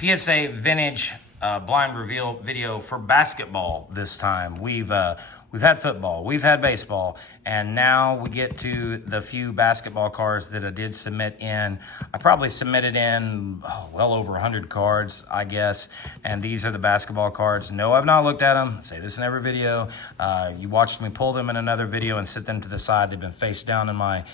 PSA vintage blind reveal video for basketball this time. We've had football, we've had baseball, and now we get to the few basketball cards that I did submit in. I probably submitted in well over 100 cards, I guess, and these are the basketball cards. No, I've not looked at them. I say this in every video. You watched me pull them in another video and sit them to the side. They've been face down in my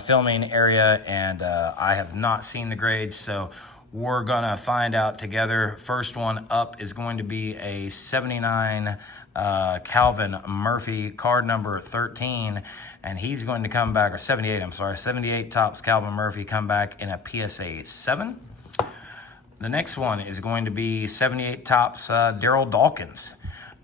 filming area, and I have not seen the grades, so we're gonna find out together. First one up is going to be a 79 Calvin Murphy, card number 13, and he's going to come back, or 78, I'm sorry, 78 Topps Calvin Murphy, come back in a PSA 7. The next one is going to be 78 Topps Daryl Dawkins.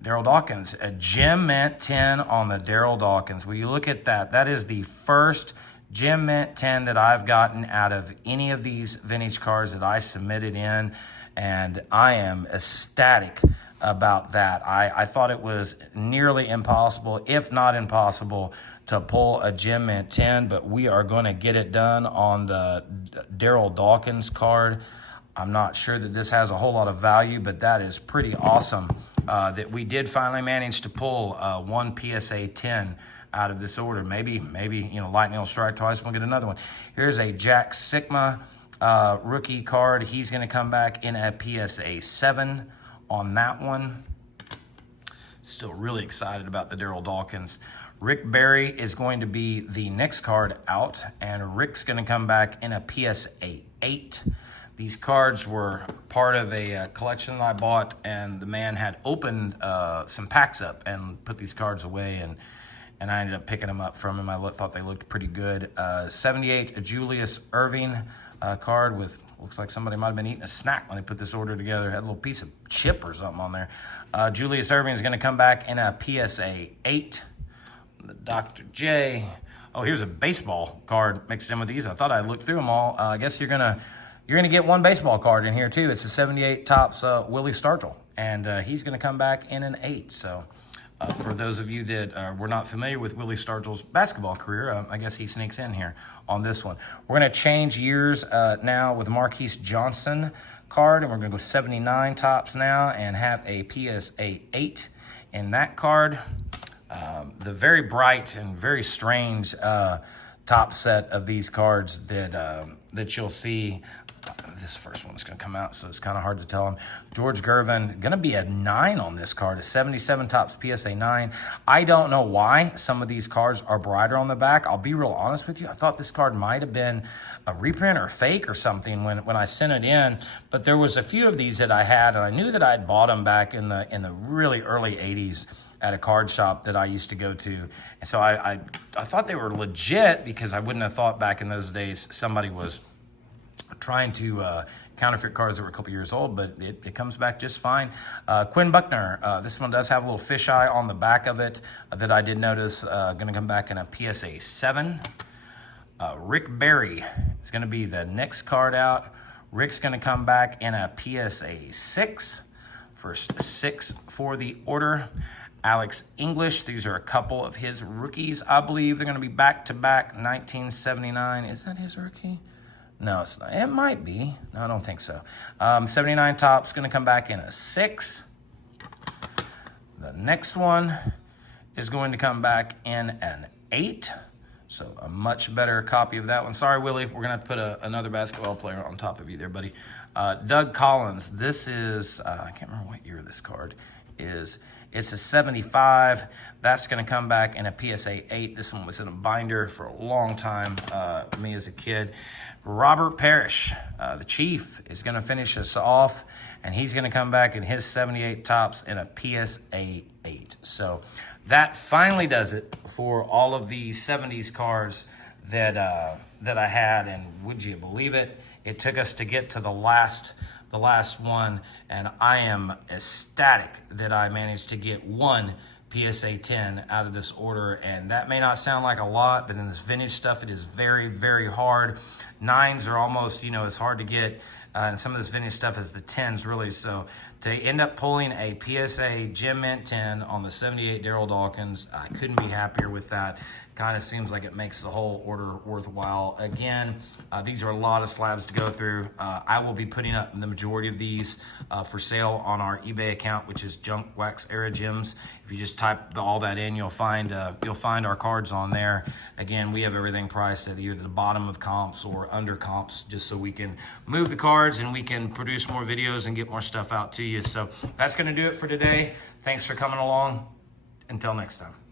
Daryl Dawkins, a gem mint 10 on the Daryl Dawkins. Will you look at that? That is the first gem mint 10 that I've gotten out of any of these vintage cards that I submitted in, and I am ecstatic about that. I thought it was nearly impossible, if not impossible, to pull a gem mint 10, but we are going to get it done on the Daryl Dawkins card. I'm not sure that this has a whole lot of value, but that is pretty awesome that we did finally manage to pull one PSA 10 out of this order. Maybe lightning will strike twice, we'll get another one. Here's a Jack Sigma rookie card. He's going to come back in a PSA 7 on that one. Still really excited about the Daryl Dawkins. Rick Barry is going to be the next card out, and Rick's going to come back in a PSA 8. These cards were part of a collection that I bought, and the man had opened some packs up and put these cards away, and I ended up picking them up from him. I thought they looked pretty good. 78 Julius Irving card with, looks like somebody might have been eating a snack when they put this order together. Had a little piece of chip or something on there. Julius Irving is going to come back in a PSA 8. The Dr. J. Oh, here's a baseball card mixed in with these. I thought I looked through them all. I guess you're gonna get one baseball card in here too. It's a 78 Topps Willie Stargell, and he's going to come back in an 8. So for those of you that were not familiar with Willie Stargell's basketball career, I guess he sneaks in here on this one. We're going to change years now with Marquise Johnson card, and we're going to go 79 Topps now and have a PSA 8 in that card. The very bright and very strange top set of these cards that you'll see. This first one's going to come out, so it's kind of hard to tell them. George Gervin, going to be a 9 on this card, a 77 Topps PSA 9. I don't know why some of these cards are brighter on the back. I'll be real honest with you. I thought this card might have been a reprint or a fake or something when I sent it in, but there was a few of these that I had, and I knew that I'd bought them back in the really early 80s at a card shop that I used to go to. And so I thought they were legit, because I wouldn't have thought back in those days somebody was trying to counterfeit cards that were a couple years old, but it comes back just fine. Quinn Buckner, this one does have a little fisheye on the back of it that I did notice. Going to come back in a PSA 7. Rick Barry is going to be the next card out. Rick's going to come back in a PSA 6. First 6 for the order. Alex English, these are a couple of his rookies. I believe they're going to be back-to-back 1979. Is that his rookie? No, it's not. It might be. No, I don't think so. 79 Topps going to come back in a 6. The next one is going to come back in an 8. So a much better copy of that one. Sorry, Willie, we're going to put another basketball player on top of you there, buddy. Doug Collins, this is, I can't remember what year this card is. It's a 75. That's going to come back in a PSA 8. This one was in a binder for a long time, me as a kid. Robert Parrish, the Chief, is going to finish us off, and he's going to come back in his 78 Topps in a PSA 8. So that finally does it for all of the 70s cards that I had, and would you believe it? It took us to get to the last one, and I am ecstatic that I managed to get one PSA 10 out of this order. And that may not sound like a lot, but in this vintage stuff, it is very, very hard. 9s are almost, it's hard to get and some of this vintage stuff is the 10s really. So to end up pulling a PSA Gem Mint 10 on the 78 Daryl Dawkins, I couldn't be happier with that. Kind of seems like it makes the whole order worthwhile. Again, these are a lot of slabs to go through. I will be putting up the majority of these for sale on our eBay account, which is Junk Wax Era Gems. If you just type all that in, you'll find our cards on there. Again, we have everything priced at either the bottom of comps or under comps, just so we can move the cards and we can produce more videos and get more stuff out to you. So that's going to do it for today. Thanks for coming along. Until next time.